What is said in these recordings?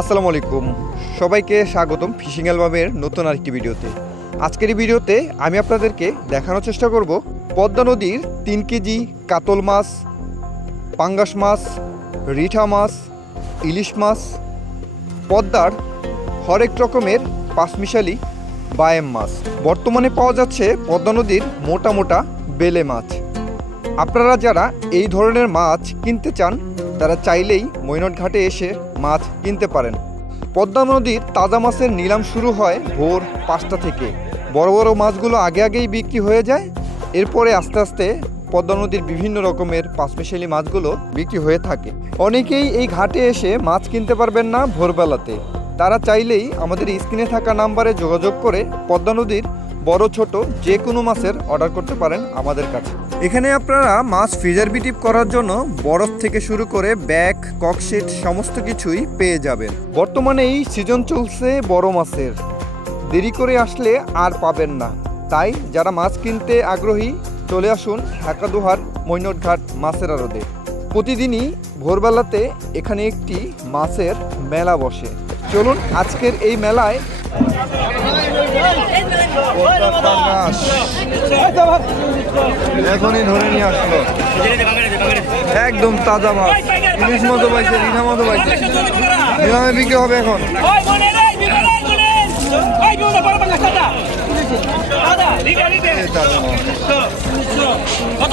আসসালামু আলাইকুম। সবাইকে স্বাগতম ফিশিং অ্যালবামের নতুন আরেকটি ভিডিওতে। আজকের এই ভিডিওতে আমি আপনাদেরকে দেখানোর চেষ্টা করব পদ্মা নদীর তিন কেজি কাতল মাছ, পাঙ্গাস মাছ, রিঠা মাছ, ইলিশ মাছ, পদ্মার হরেক রকমের পাঁচমিশালি বায়েম মাছ। বর্তমানে পাওয়া যাচ্ছে পদ্মা নদীর মোটা মোটা বেলে মাছ। আপনারা যারা এই ধরনের মাছ কিনতে চান, তারা চাইলেই ঘাটে এসে মাছ কিনতে পারেন। পদ্মা নদীর তাজা মাছের নিলাম শুরু হয় ভোর পাঁচটা থেকে। বড় বড় মাছগুলো আগে আগেই বিক্রি হয়ে যায়। এরপরে আস্তে আস্তে পদ্মা নদীর বিভিন্ন রকমের পাঁচমিশালি মাছগুলো বিক্রি হয়ে থাকে। অনেকেই এই ঘাটে এসে মাছ কিনতে পারবেন না ভোরবেলাতে। তারা চাইলেই আমাদের স্ক্রিনে থাকা নাম্বারে যোগাযোগ করে পদ্মা নদীর বড়, ছোট যে কোনো মাছের অর্ডার করতে পারেন আমাদের কাছে। এখানে আপনারা মাছ ফ্রিজার করার জন্য বরফ থেকে শুরু করে ব্যাগ, ককশেট, সমস্ত কিছুই পেয়ে যাবেন। বর্তমানে এই সিজন চলছে বড় মাছের। দেরি করে আসলে আর পাবেন না। তাই যারা মাছ কিনতে আগ্রহী, চলে আসুন ঢাকা দোহার মৈনটঘাট মাছের আড়তে। প্রতিদিনই ভোরবেলাতে এখানে একটি মাছের মেলা বসে। চলুন আজকের এই মেলায় এখনই ধরে নিয়ে আসলো। একদম তাজা মাছ। ইলিশ মতো পাইছে, রিনা মতো পাইছে। নিলামে বিক্রি হবে এখন। কত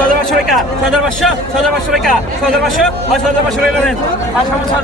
পাঁচশো পাঁচশো পাঁচশো টাকা পাঁচশো সাদের পাঁচশো টাকা সাদের পাঁচশো সাদের পাঁচশো টাকা পাঁচশো পাঁচশো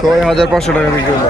ছয় হাজার পাঁচশো টাকা। বিক্রি হলো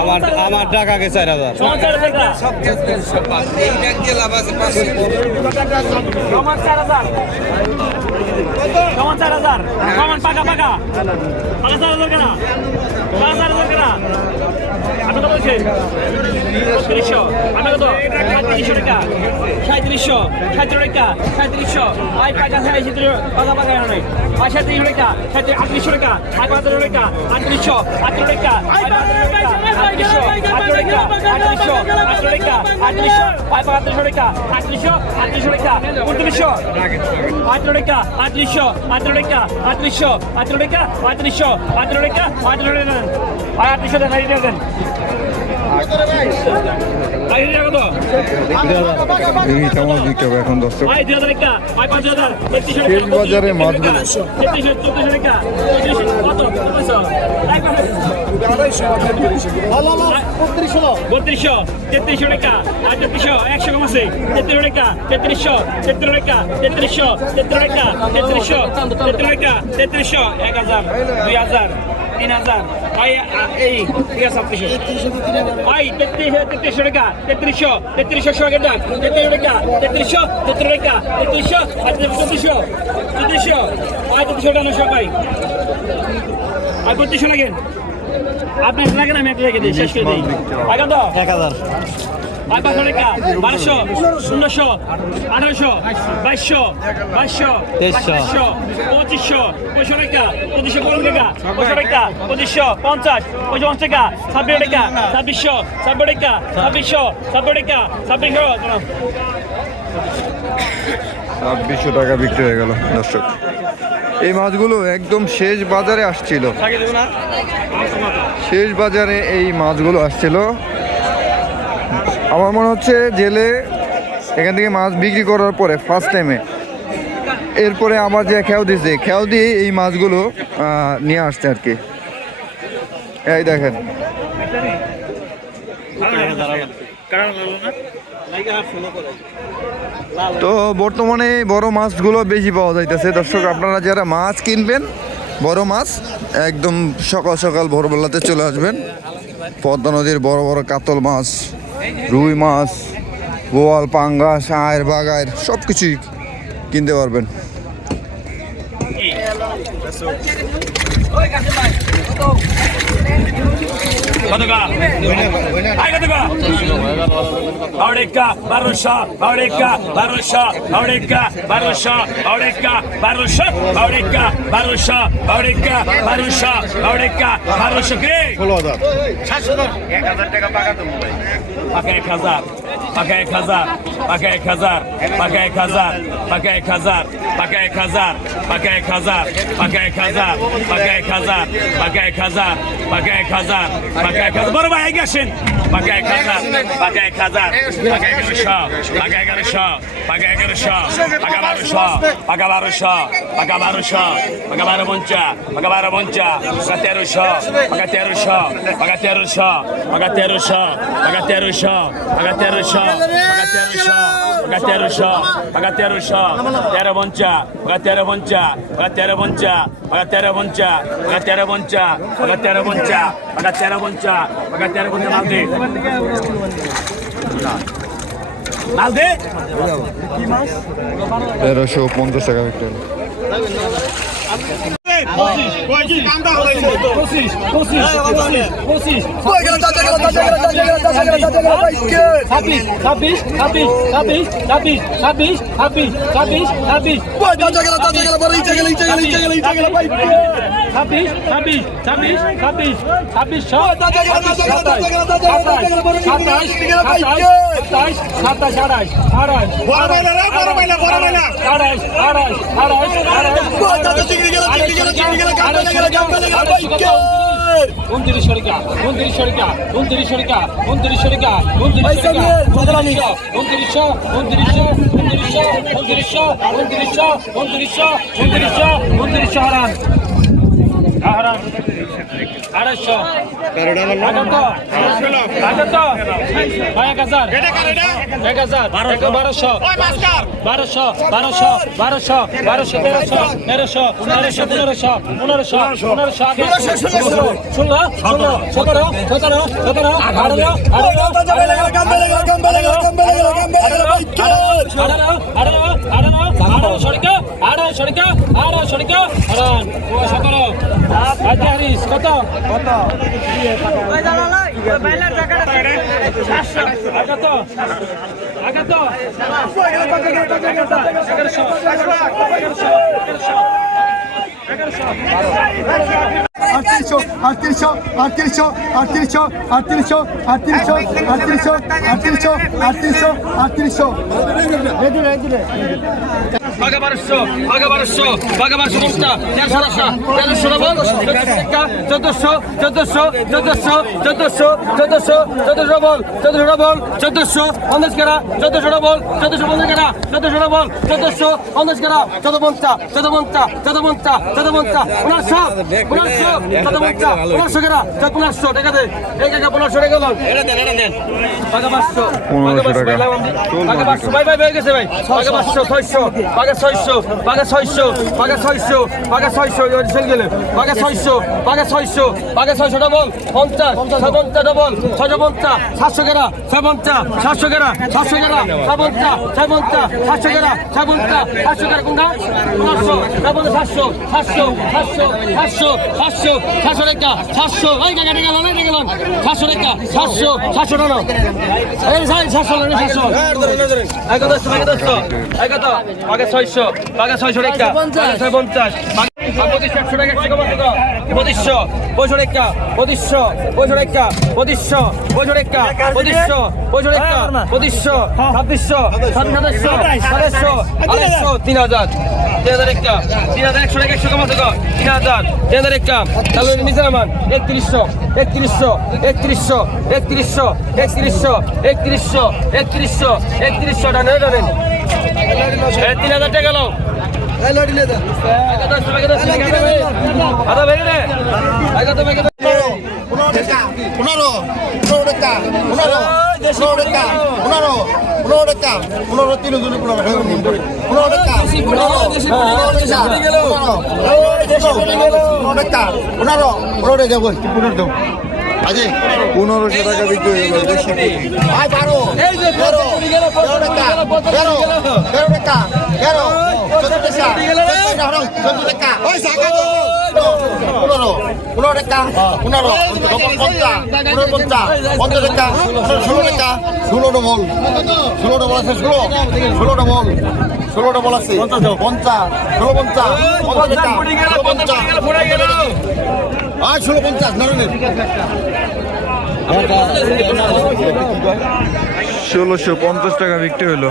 আমার আমার টাকা কে চার হাজার সমান চার হাজার। সমান চার হাজার সমান পাকা পাকা। পাকা চার হাজার কেনা পাকা চার হাজার কেনা আপনি কত বলছেন? তিরিশশো আপনি কত? তিরিশশো টাকা। সাঁত্রিশশো। সাঁত্রিশ টাকা। সাঁত্রিশশো। আই পাকা সাঁত্রিশ পাকা পাকা নয় আই সাঁত্রিশশো টাকা। সাঁত্রিশ আটত্রিশশো টাকা। আই পাঁচশো টাকা। আটত্রিশশো আটত্রিশ টাকা। আটত্রিশশো আটত্রিশশো আটত্রিশশো আটত্রিশশো আটত্রিশশো রিঠা মাছ বিক্রি হবে এখন তেত্রিশশো শেষ বাজারে মাছগুলো। বত্রিশশো তেত্রিশশো টাকা আর তেত্রিশশো একশো কম আছে তেত্রিশ টাকা তেত্রিশশো তেত্রিশ টাকা তেত্রিশশো তেত্রিশ টাকা তেত্রিশশো তেত্রিশ টাকা তেত্রিশশো, এক হাজার, দুই হাজার তিন হাজার। আই এই ঠিক আছে সবকিছু আই তেত্রিশ তেত্রিশশো টাকা তেত্রিশশো তেত্রিশশো টাকা দাম। তেত্রিশ টাকা তেত্রিশশো তেত্রিশ টাকা তেত্রিশশো চৌত্রিশশো চৌত্রিশশো আয় তেত্রিশশো টাকা সবাই আর বত্রিশশো লাগেন? আপনি একটা লাগেন আমি একটা রেখে দিই শেষ করে দিই। এক হাজার। টাকা বারোশো ষোলোশো আঠারোশো বাইশশো বাইশশো পঁচিশশো পঁয়ষট্টি টাকা পঁচিশশো পনেরো টাকা পঁয়ষট্টি টাকা পঁচিশশো পঞ্চাশ টাকা ছাব্বিশ টাকা ছাব্বিশশো ছাব্বিশ টাকা ছাব্বিশশো ছাব্বিশ টাকা ছাব্বিশশো ছাব্বিশশো টাকা বিক্রি হয়ে গেল দর্শক। এই মাছগুলো একদম শেষ বাজারে আসছিল। শেষ বাজারে এই মাছগুলো আসছিল। আমার মনে হচ্ছে জেলে এখান থেকে মাছ বিক্রি করার পরে ফার্স্ট টাইমে এরপরে আমার যে খেয়াও দিছে খেয়াও দিয়ে এই মাছগুলো নিয়ে আসছে আর কি। এই দেখেন। তো বর্তমানে বড় মাছগুলো বেশি পাওয়া যাইতেছে। দর্শক, আপনারা যারা মাছ কিনবেন, বড় মাছ, একদম সকাল সকাল ভোরবেলাতে চলে আসবেন। পদ্মা নদীর বড় বড় কাতল মাছ। রুই মাছ বোয়াল পাঙ্গা আয়ের বাগায়ের সব কিছুই কিনতে পারবেন। কত কা আই কত কা আড়েকা বারোশো আড়েকা বারোশো আড়েকা বারোশো আড়েকা বারোশো আড়েকা বারোশো আড়েকা বারোশো আড়েকা বারোশো কে পাকা এক হাজার পাকা এক হাজার পাকা এক হাজার পাকা এক হাজার পাকা এক হাজার পাকা এক হাজার পাকা এক হাজার পাকা এক হাজার পাকা এক হাজার পাকা এক হাজার পাকা এক হাজার পাকা এক হাজার বড় ভাই গেছেন Pagar casado, pagar casado, é aquele chão, pagar é chão. পাকা এগারোশো পাকা বারোশো পাকা বারোশো পাকা বারোশো পাকা বারো পঞ্চা পাকা বারো পঞ্চা পাকা তেরোশো পাকা তেরোশো পাকা তেরোশো পাকা তেরোশো পাকা তেরোশো পাকা তেরোশো পাকা তেরোশো পাকা তেরোশো পাকা তেরোশো তেরো পঞ্চা পাকা তেরো পঞ্চা পাকা তেরো পঞ্চা পাকা তেরো পঞ্চা পাকা তেরো পঞ্চা পাকা তেরো পঞ্চা পাকা তেরো পঞ্চা পাকা তেরো পঞ্চা মাল দে মাল দে তেরোশো পঞ্চাশ টাকা একটা ছাব্বিশ ছাব্বিশ ছাব্বিশ ছাব্বিশ ছাব্বিশ ছাব্বিশ ছাব্বিশ ছাব্বিশ সাতাইশ সাতাইশ আড়াইশ আড়াইশ আড়াইশ আড়াইশ উনত্রিশ সরিকা উনত্রিশ সরিকা উনত্রিশ সরিকা উনত্রিশ সরিকা উনত্রিশ সরিকা উনত্রিশ উনত্রিশ উনত্রিশ উনত্রিশ উনত্রিশ উনত্রিশ উনত্রিশ উনত্রিশ হারান হারান আড়াইশো বারোশো বারোশো বারোশো বারোশো বারোশো তেরোশো তেরোশো তেরোশো পনেরোশো পনেরোশো পনেরোশো ষোলো ষোলো সতেরো সতেরো সতেরো আঠারো আঠারো আঠারো আঠারো আঠারো সরিকা আঠারো সরিকা আঠারো সতেরো আচ্ছা হারিস কত কত আগত আগত এগারোশো আটত্রিশশো আটত্রিশশো আটত্রিশশো বাঘা বারোশো বাঘা বারোশো বাঘা বারোশো দশটা তেরোশো দশটা তেরোশো ডবল চোদ্দশো চোদ্দশো চোদ্দশো চোদ্দশো চোদ্দশো চোদ্দশো ডবল চোদ্দশো ডবল চোদ্দশো পঞ্চাশ কেরা চোদ্দশো ডবল চোদ্দশো পঞ্চাশ কেরা চোদ্দশো ডবল চোদ্দশো পঞ্চাশ কেরা চোদ্দ পঞ্চা চোদ্দ পঞ্চা চোদ্দ পঞ্চা চোদ্দ পঞ্চা পনেরোশো পনেরোশো চোদ্দ পঞ্চা কেরা চোদ্দ পনেরোশো টাকা দে। এই টাকা পনেরোশো টাকা লোন এটা দেন এটা দেন। বাঘা পাঁচশো পাঁচশো ভাই ভাই হয়ে গেছে ভাই। পাঁচশো ছয়শো বাঘা ছয়শো বাঘা ছয়শো বাঘা ছয়শো বাঘা ছয়শো চলে গেলে। বাঘা ছয়শো বাঘা ছয়শো বাঘা ছয়শো ডবল পঞ্চাশ ছয় পঞ্চাশ ডবল ছয়শো পঞ্চাশ সাতশো গেরা ছয় পঞ্চাশ সাতশো গেরা সাতশো গেরা ছয় পঞ্চাশ ছয় পঞ্চাশ সাতশো গেরা ছয় পঞ্চাশ সাতশো গেরা কোনটা? পাঁচশো সাতশো সাতশো সাতশো সাতশো সাতশো সাতশো রেখা সাতশো এই টাকা টাকা লাল টাকা লাল সাতশো রেখা সাতশো সাতশো এই সাতশো সাতশো এগারো দশশো এগারো আগে ছয়শো আগে ছয়শো আগে ছয় পঞ্চাশ পঁচিশশো একশো টাকা, একশো কমাতে দাও। পঁচিশশো পঁয়শো রেখা, পঁচিশশো পঁয়শো রেখা, পঁচিশশো পঁয়শো রেখা, পঁচিশশো পঁয়শো রেখা, পঁচিশশো, ছাব্বিশশো সাতাশশো সাতাশশো, আড়াইশো, তিন হাজার। তিন হাজার একটা তিন হাজার একশো টাকা, একশো কমাতে দাও। তিন হাজার তিন হাজার একটা তাহলে আমার একত্রিশশো একত্রিশশো একত্রিশশো একত্রিশশো একত্রিশশো একত্রিশশো একত্রিশশো একত্রিশশো তিন হাজার টাকা বেগে পনেরো পনেরো টাকা পনেরো পনেরো টাকা পনেরো পনেরো টাকা পনেরো তিন জনে পনেরো পনেরো টাকা পনেরো পনেরো টাকা পনেরো টাকা পনেরো পনেরো টাকা বল পনেরো দাও আজি পনেরোশো টাকা বিক্রি হয়ে গেল দেশি পনেরো পনেরো টাকা পনেরো পঞ্চাশ পনেরো পঞ্চাশ পঞ্চাশ টাকা ষোলো টাকা ষোলো ডবল ষোলো ডবল আছে ষোলো ষোলো ডবল। ষোলো বল আছে। পঞ্চাশ ষোলো পঞ্চাশ পঞ্চাশ ষোলো পঞ্চাশ আর ষোলো পঞ্চাশ ষোলোশো পঞ্চাশ টাকা বিক্রি হলো।